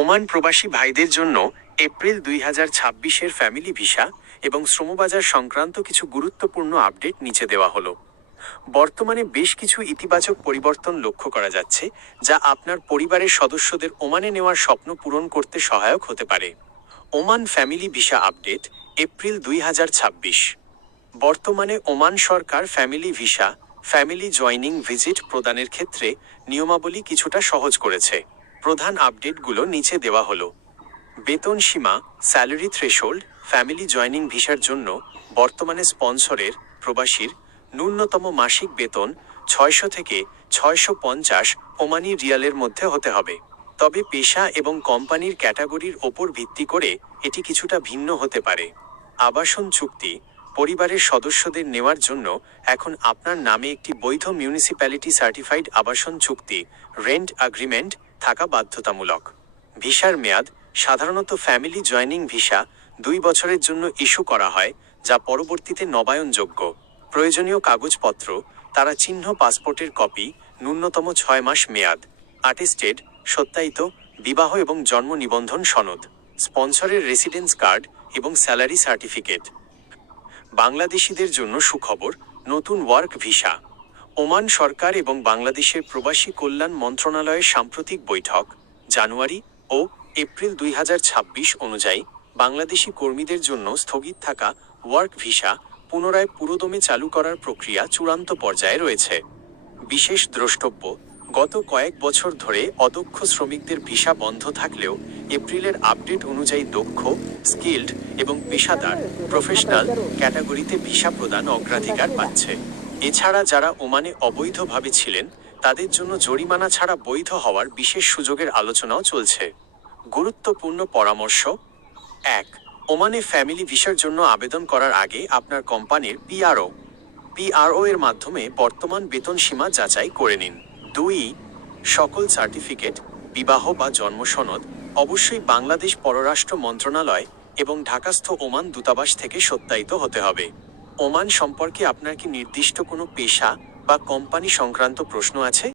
Oman প্রবাসী ভাইদের জন্য এপ্রিল 2026-এর ফ্যামিলি ভিসা এবং শ্রমবাজার সংক্রান্ত কিছু গুরুত্বপূর্ণ আপডেট নিচে দেওয়া হলো। বর্তমানে বেশ কিছু ইতিবাচক পরিবর্তন লক্ষ্য করা যাচ্ছে, যা আপনার পরিবারের সদস্যদের ওমানে নেওয়ার স্বপ্ন পূরণ করতে সহায়ক হতে পারে। Oman family visa update, April 2026। বর্তমানে ওমান সরকার family visa, family joining visit প্রদানের ক্ষেত্রে নিয়মাবলী কিছুটা সহজ করেছে। প্রধান আপডেটগুলো নিচে দেওয়া হলো। বেতন সীমা, স্যালারি থ্রেশোল্ড, ফ্যামিলি জয়নিং ভিসার জন্য বর্তমানে স্পন্সরের, প্রবাসীর ন্যূনতম মাসিক বেতন 600 থেকে 650 ওমানি রিয়ালের মধ্যে হতে হবে। তবে পেশা এবং কোম্পানির ক্যাটাগরির ওপর ভিত্তি করে এটি কিছুটা ভিন্ন হতে পারে। আবাসন চুক্তি, পরিবারের সদস্যদের নেওয়ার জন্য এখন আপনার নামে একটি বৈধ মিউনিসিপ্যালিটি সার্টিফাইড আবাসন চুক্তি, রেন্ট এগ্রিমেন্ট থাকা বাধ্যতামূলক। ভিসার মেয়াদ, সাধারণত ফ্যামিলি জয়নিং ভিসা 2 বছরের জন্য ইস্যু করা হয়, যা পরবর্তীতে নবায়নযোগ্য। প্রয়োজনীয় কাগজপত্র, তারা চিহ্ন পাসপোর্টের কপি, ন্যূনতম 6 মাস মেয়াদ, অ্যাটেস্টেড, সত্যায়িত বিবাহ এবং জন্ম নিবন্ধন সনদ, স্পন্সরের রেসিডেন্স কার্ড এবং স্যালারি সার্টিফিকেট। বাংলাদেশিদের জন্য সুখবর, নতুন ওয়ার্ক ভিসা। ওমান সরকার এবং বাংলাদেশের প্রবাসী কল্যাণ মন্ত্রণালয়ের সাম্প্রতিক বৈঠক, জানুয়ারি ও এপ্রিল 2026 অনুযায়ী বাংলাদেশি কর্মীদের জন্য স্থগিত থাকা ওয়ার্ক ভিসা পুনরায় পুরোদমে চালু করার প্রক্রিয়া চূড়ান্ত পর্যায়ে রয়েছে। বিশেষ দ্রষ্টব্য, গত কয়েক বছর ধরে অদক্ষ শ্রমিকদের ভিসা বন্ধ থাকলেও এপ্রিলের আপডেট অনুযায়ী দক্ষ, স্কিল্ড এবং পেশাদার, প্রফেশনাল ক্যাটাগরিতে ভিসা প্রদান অগ্রাধিকার পাচ্ছে। এছাড়া যারা ওমানে অবৈধভাবে ছিলেন, তাদের জন্য জরিমানা ছাড়া বৈধ হওয়ার বিশেষ সুযোগের আলোচনাও চলছে। গুরুত্বপূর্ণ পরামর্শ: 1. ওমানে ফ্যামিলি ভিসার জন্য আবেদন করার আগে আপনার কোম্পানির পিআরও এর মাধ্যমে বর্তমান বেতন সীমা যাচাই করে নিন। 2. সকল সার্টিফিকেট, বিবাহ বা জন্ম সনদ অবশ্যই বাংলাদেশ পররাষ্ট্র মন্ত্রণালয় এবং ঢাকাস্থ ওমান দূতাবাস থেকে সত্যায়িত হতে হবে। ওমান সম্পর্কে আপনার কি নির্দিষ্ট কোনো পেশা বা কোম্পানি সংক্রান্ত প্রশ্ন আছে?